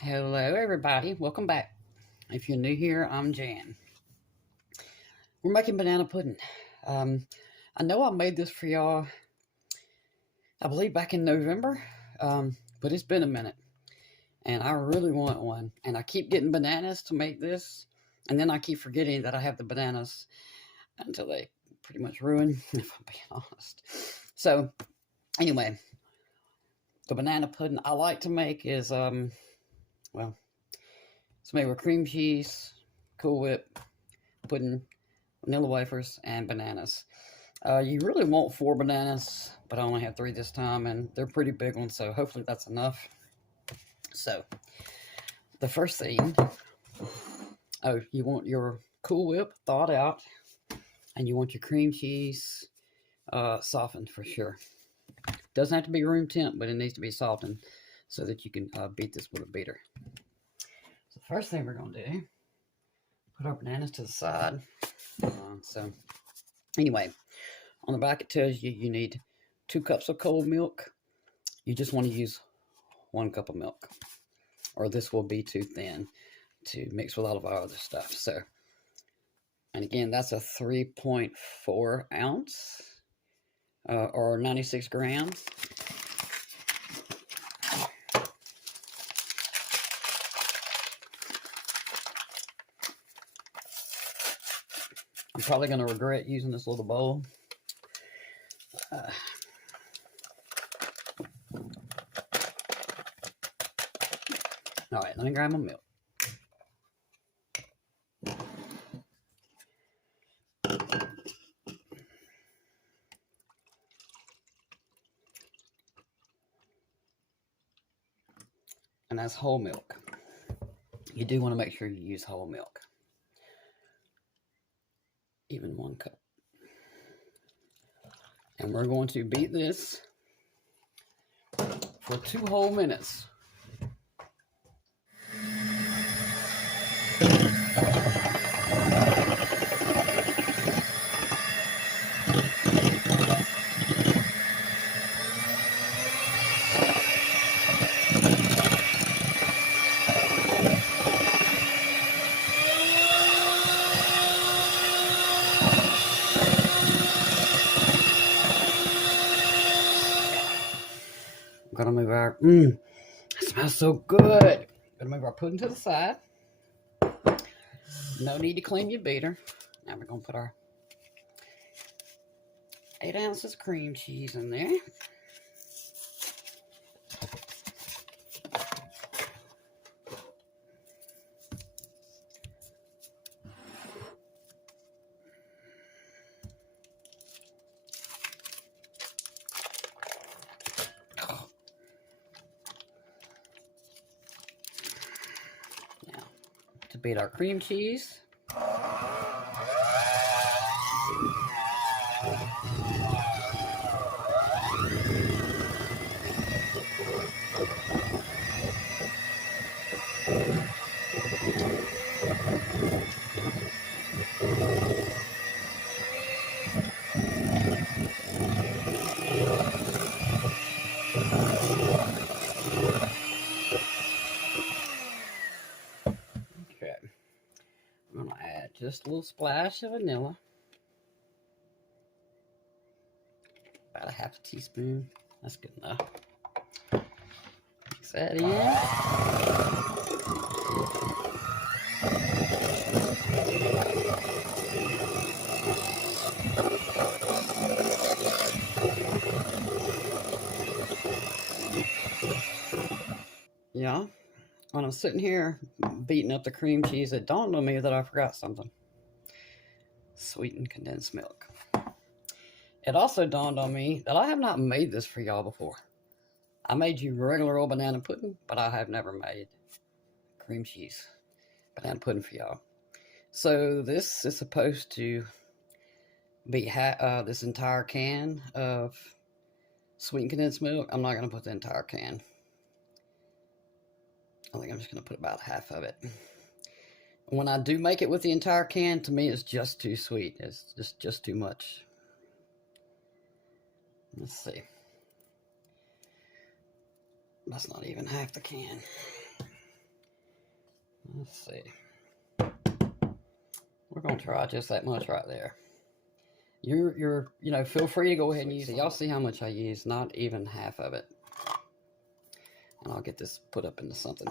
Hello, everybody. Welcome back. If you're new here, I'm Jan. We're making banana pudding. Um, I know I made this for y'all, I believe back in November, but it's been a minute, and I really want one. And I keep getting bananas to make this, and then I keep forgetting that I have the bananas until they pretty much ruin, if I'm being honest. So, anyway, the banana pudding I like to make is, well, it's made with cream cheese, Cool Whip, pudding, vanilla wafers, and bananas. You really want 4 bananas, but I only have 3 this time, and they're pretty big ones, so hopefully that's enough. So, the first thing, you want your Cool Whip thawed out, and you want your cream cheese softened for sure. Doesn't have to be room temp, but it needs to be softened so that you can beat this with a beater. So, the first thing we're going to do, put our bananas to the side. Anyway, on the back it tells you you need 2 cups of cold milk. You just want to use 1 cup of milk, or this will be too thin to mix with all of our other stuff. So, and again, that's a 3.4 ounce or 96 grams. I'm probably going to regret using this little bowl. All right, let me grab my milk. And that's whole milk. You do want to make sure you use whole milk. Even 1 cup. And we're going to beat this for 2 whole minutes. I'm gonna move our, it smells so good. Gonna move our pudding to the side. No need to clean your beater. Now we're gonna put our 8 ounces cream cheese in there. Now, to beat our cream cheese, okay, I'm gonna add just a little splash of vanilla. About a half a teaspoon. That's good enough. Mix that in. Yeah, when I'm sitting here beating up the cream cheese, it dawned on me that I forgot something. Sweetened condensed milk. It also dawned on me that I have not made this for y'all before. I made you regular old banana pudding, but I have never made cream cheese banana pudding for y'all. So this is supposed to be this entire can of sweetened condensed milk. I'm not going to put the entire can. I think I'm just going to put about half of it. When I do make it with the entire can, to me it's just too sweet. It's just too much. Let's see. That's not even half the can. Let's see. We're gonna try just that much right there. You know, feel free to go ahead and use it. Y'all see how much I use? Not even half of it. And I'll get this put up into something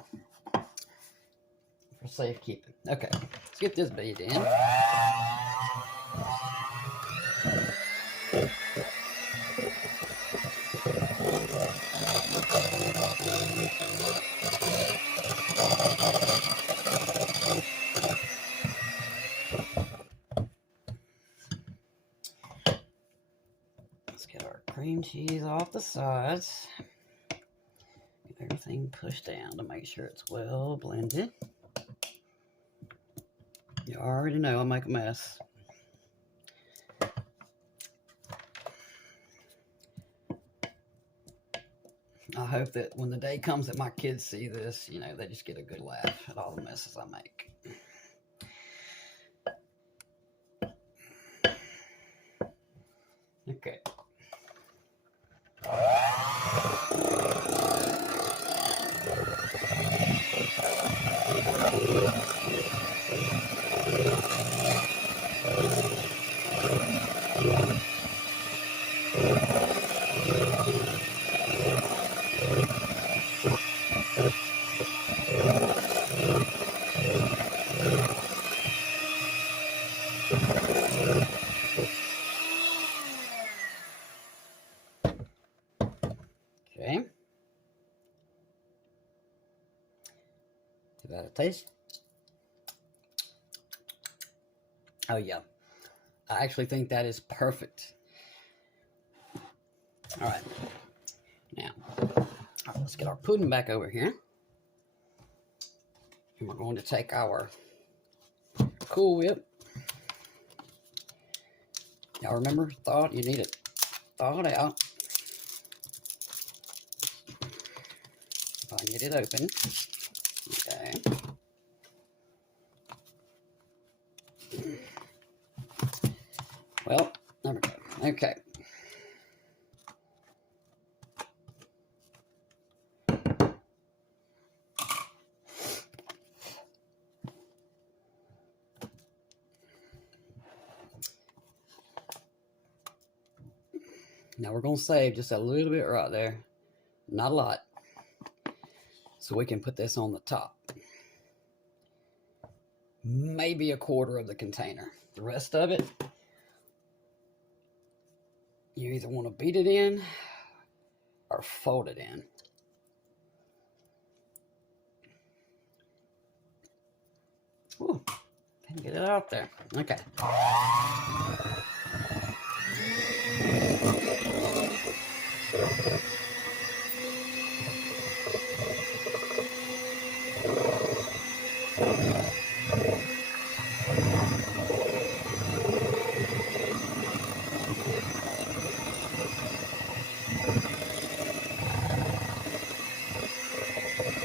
for safekeeping. Okay, let's get this bead in. Let's get our cream cheese off the sides. Get everything pushed down to make sure it's well blended. You already know I make a mess. I hope that when the day comes that my kids see this, you know, they just get a good laugh at all the messes I make. Okay. Okay. Give that a taste. Oh yeah. I actually think that is perfect. All right. Now, let's get our pudding back over here. And we're going to take our Cool Whip. Y'all remember thawed? You need it thawed out. If I can get it open. Okay. Well, there we go. Okay. Now we're going to save just a little bit right there. Not a lot. So we can put this on the top. Maybe a quarter of the container. The rest of it, you either want to beat it in or fold it in. Ooh, can get it out there. Okay.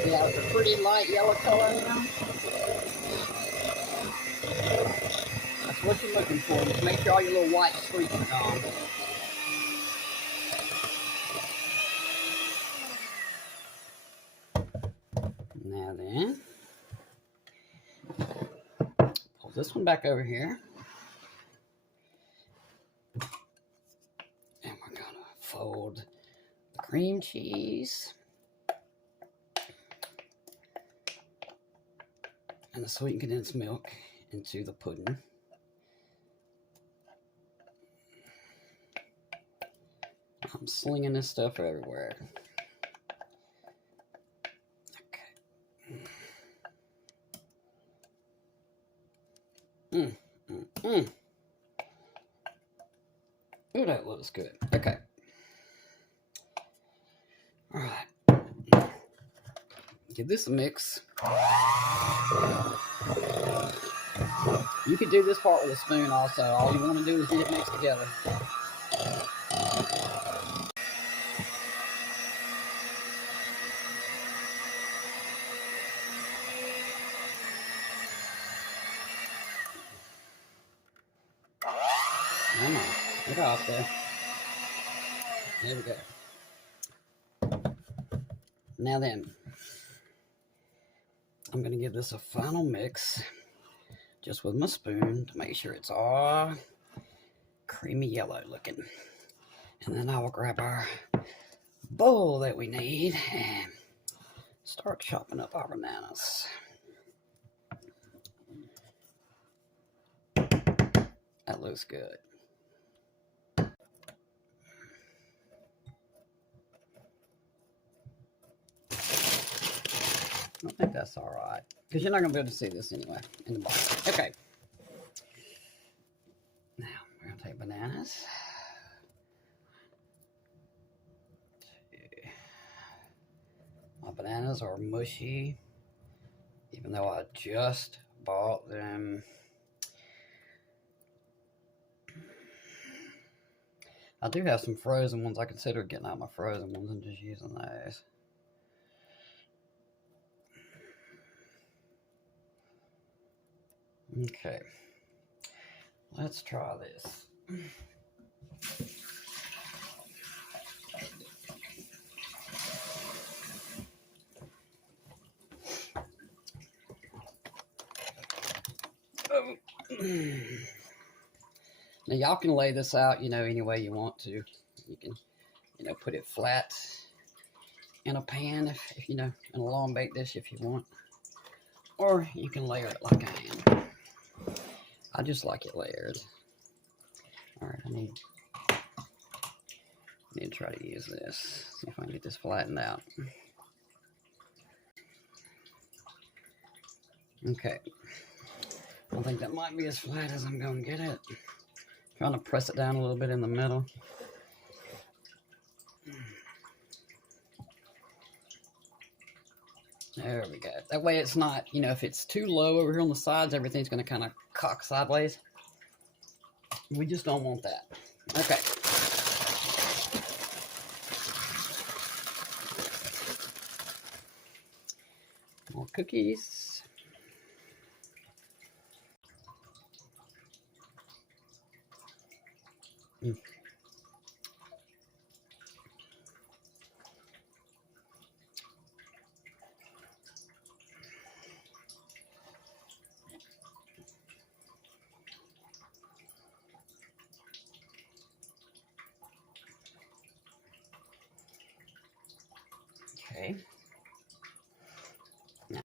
Yeah, it's a pretty light yellow color now. That's what you're looking for. Just make sure all your little white streaks are gone. Now then, pull this one back over here. And we're going to fold the cream cheese and the sweetened condensed milk into the pudding. I'm slinging this stuff everywhere. Okay. Ooh, that looks good. Okay. All right. Give this a mix. You could do this part with a spoon also. All you want to do is get it mixed together. Come on. Get off there. There we go. Now then, I'm going to give this a final mix just with my spoon to make sure it's all creamy yellow looking. And then I will grab our bowl that we need and start chopping up our bananas. That looks good. I think that's all right, because you're not going to be able to see this anyway in the bottom. Okay. Now, we're going to take bananas. My bananas are mushy, even though I just bought them. I do have some frozen ones. I consider getting out my frozen ones and just using those. Okay, let's try this. Oh. Now y'all can lay this out, any way you want to. You can, put it flat in a pan if in a long bake dish if you want. Or you can layer it like I am. I just like it layered. Alright, I need to try to use this. See if I can get this flattened out. Okay. I think that might be as flat as I'm going to get it. Trying to press it down a little bit in the middle. There we go. That way it's not, if it's too low over here on the sides, everything's going to kind of cock sideways. We just don't want that. Okay. More cookies. Okay. Now.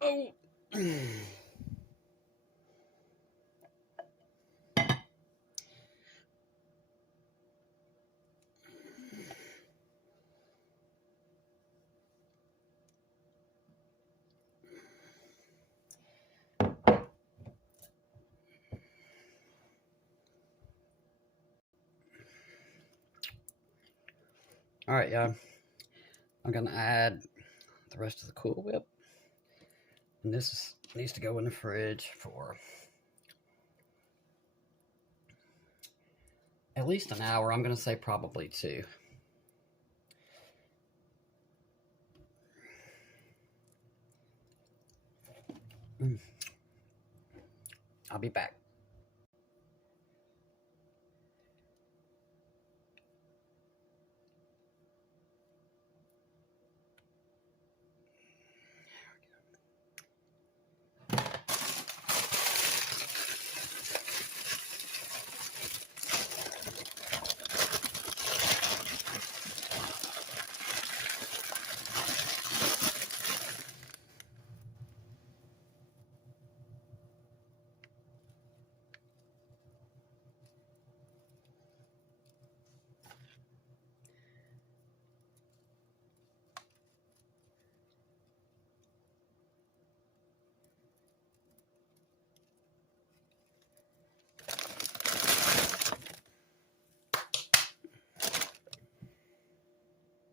Oh. All right, y'all. I'm going to add the rest of the Cool Whip. And this needs to go in the fridge for at least an hour. I'm going to say probably 2. I'll be back.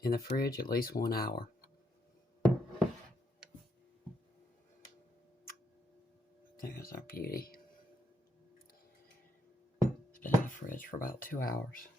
In the fridge at least 1 hour. There's our beauty. It's been in the fridge for about 2 hours.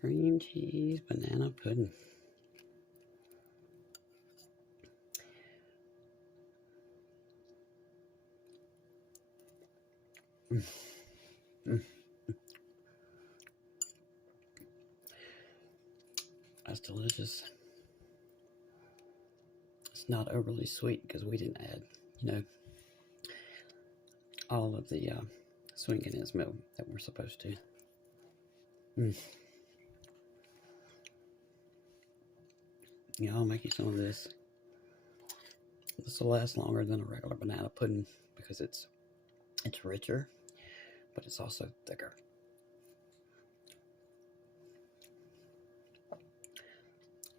Cream cheese banana pudding. Mm. Mm. That's delicious. It's not overly sweet because we didn't add, all of the sweetened condensed milk that we're supposed to. Mm. Yeah, I'll make you some of this. This will last longer than a regular banana pudding because it's richer, but it's also thicker.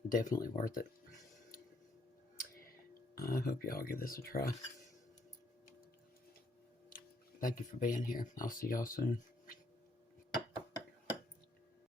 Definitely worth it. I hope y'all give this a try. Thank you for being here. I'll see y'all soon.